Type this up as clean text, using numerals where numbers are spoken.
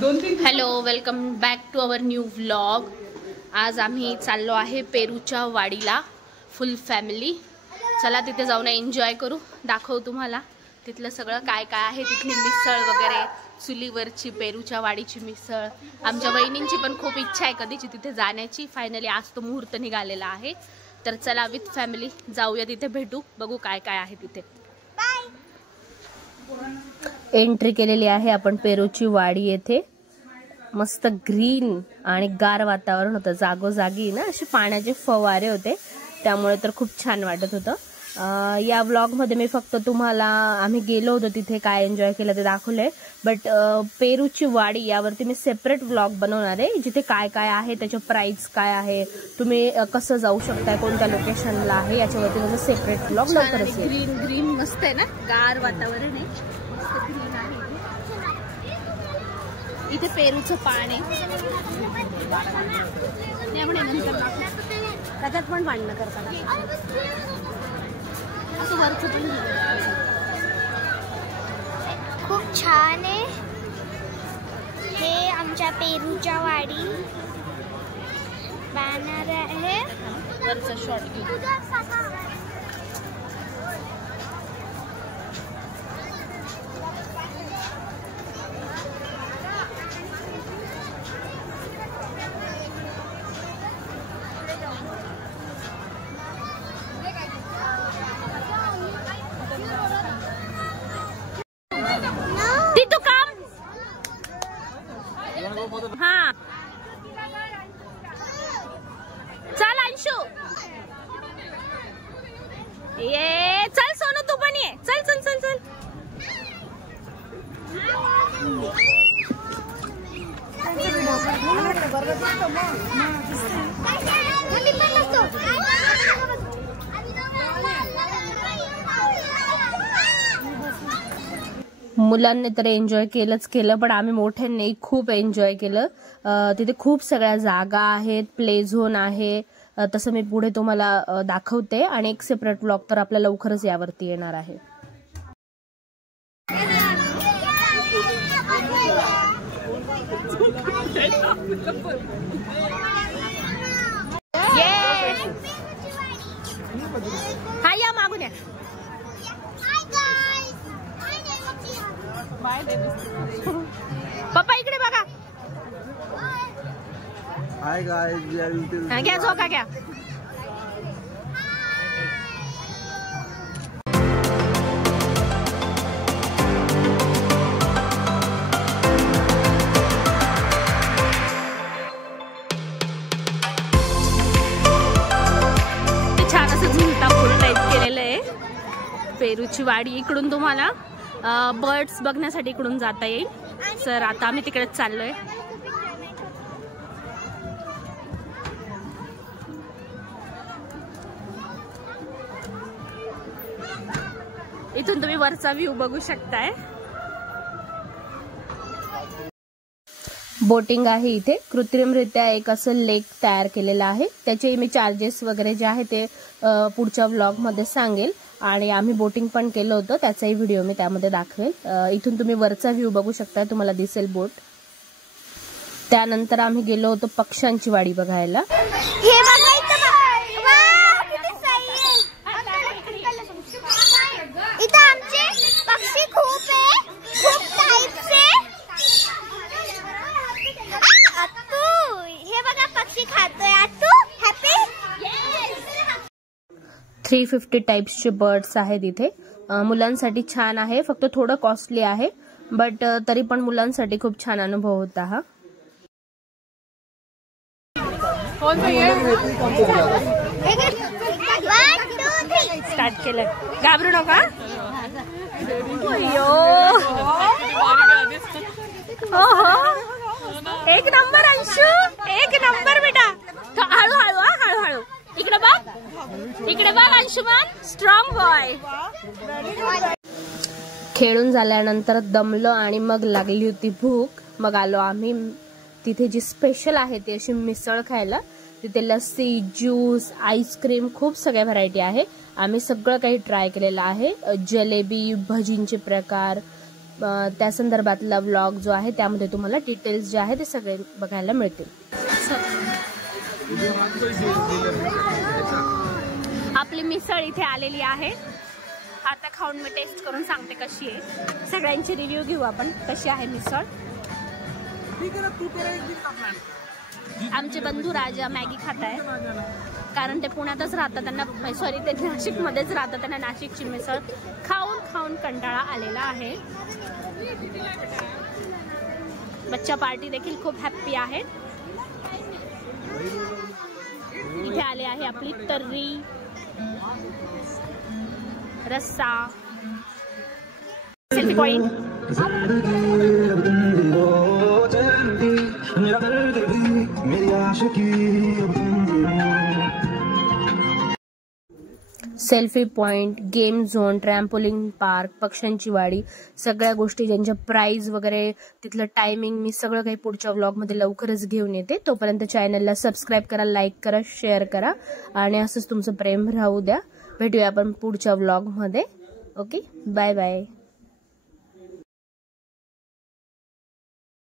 Hello, welcome back to our new vlog. आज आम्ही चाललो आहे पेरूच्या वाडीला फुल फॅमिली। चला तिथे जाऊन एन्जॉय करू, दाखवू तुम्हाला तिथलं सगळं काय काय आहे। तिथली मिसळ वगैरे, चुलीवरची पेरूच्या वाडीची मिसळ। आमच्या वहिनींची पण खूप इच्छा आहे कधीची तिथे जाण्याची। फायनली आज तो मुहूर्त निघालेला आहे, तर चला विथ फॅमिली जाऊया तिथे, भेटू, बघू काय काय आहे तिथे। एंट्री केलेली आहे आपण पेरूची वाडी येथे। मस्त ग्रीन आणि गार वातावरण होतं, जागोजागी ना असे पाण्याचे फवारे होते, त्यामुळे तर खूप छान वाटत होतं। या व्लॉग मध्ये मी फक्त तुम्हाला आम्ही गेलो होतो तिथे काय एन्जॉय केलं ते दाखवलंय, बट पेरूची वाडी यावरती मी सेपरेट व्लॉग बनवणार आहे, जिथे काय काय आहे, त्याचे प्राइस काय आहे, तुम्ही कसं जाऊ शकता, कोणत्या लोकेशनला आहे, याच्यावरती माझं सेपरेट व्लॉग लवकरच येईल। ग्रीन ग्रीन मस्त आहे ना, गार वातावरण आहे, मस्त ग्रीन आहे इथे पेरूचं पाणी। त्याच्यात पण भांडणं करतात असं वरचं पण खूप छान आहे। हे आमच्या पेरूच्या वाडी बॅनर आहे, वरचा शॉट घेऊ। हाँ चल अंशु, ये चल सोनू तू पण ये, चल चल चल चल। मुलांनी तर एन्जॉय केलंच केलं, पण आम्ही मोठ्यांनी खूप एन्जॉय केलं। तिथे खूप सगळ्या जागा आहेत, प्ले झोन आहे, तसं मी पुढे तुम्हाला दाखवते, आणि एक सेपरेट व्लॉग तर आपल्या लवकरच यावरती येणार आहे। हा या मागून या। पप्पा इकडे बघा। हाय गाइस, क्या झोका क्या? छान असं झुलता फुल टाईप केलेलं आहे पेरूची वाडी। इकडून तुम्हाला बर्ड्स बघण्यासाठी इकडून जाता येईल। सर आता आम्ही तिकडेच चाललोय। इथून तुम्ही वरचा व्ह्यू बघू शकताय। बोटिंग आहे इथे, कृत्रिमरित्या एक असं लेक तयार केलेलं आहे, त्याचे मी चार्जेस वगैरे जे आहे ते पुढच्या व्लॉग मध्ये सांगेल, आणि आम्ही बोटिंग पण केलं होतं, त्याचाही व्हिडिओ मी त्यामध्ये दाखवेल। इथून तुम्ही वरचा व्ह्यू बघू शकता, तुम्हाला दिसेल बोट। त्यानंतर आम्ही गेलो होतो पक्ष्यांची वाडी बघायला। हे 350 टाइप्सचे बर्ड्स आहेत इथे। मुलांसाठी छान आहे, फक्त थोडं कॉस्टली आहे, बट तरी पण मुलांसाठी खूप छान अनुभव होता हा। स्टार्ट केलं, घाबरू नका। एक नंबर अंशु, एक नंबर बेटा। हळू हळू हळू हळू, इकडे बघ, इकडे बघ अंशुमान, स्ट्रॉंग बॉय। खेळून झाल्यानंतर दमलो आणि मग लागली होती भूक, मग आलो आम्ही तिथे जी स्पेशल आहे ती अशी मिसळ खायला। तिथे लस्सी, ज्यूस, आईस्क्रीम, खूप सगळ्या व्हरायटी आहे। आम्ही सगळं काही ट्राय केलेलं आहे, जलेबी, भजींचे प्रकार, त्या संदर्भातला व्लॉग जो आहे त्यामध्ये तुम्हाला डिटेल्स जे आहे ते सगळे बघायला मिळतील. आपली मिसळ इथे आलेली आहे. आता खाऊन मी टेस्ट करून सांगते कशी आहे. सगळ्यांची रिव्ह्यू घेऊ आपण कशी आहे मिसळ. आमचे बंधू राजा मॅगी खात आहे कारण ते पुण्यातच राहतात, त्यांना सॉरी ते नाशिकमध्येच राहतात, त्यांना नाशिकची मिसळ खाऊन खाऊन कंटाळा आलेला आहे. बच्चा पार्टी देखील खूप हॅप्पी आहे. इथे आले आहे आपली तर्री, रस्सा, selfie point. Selfie point, game zone, trampoline park, पक्ष्यांची वाडी, सगळ्या गोष्टी ज्यांच्या प्राइस वगैरे तिथलं टायमिंग मी सगळं काही पुढच्या व्लॉगमध्ये लवकरच घेऊन येते. तोपर्यंत चॅनलला सबस्क्राईब करा, लाईक करा, शेअर करा आणि असंच तुमचं प्रेम राहू द्या. भेटूया आपण पुढच्या व्लॉगमध्ये. Okay, bye bye.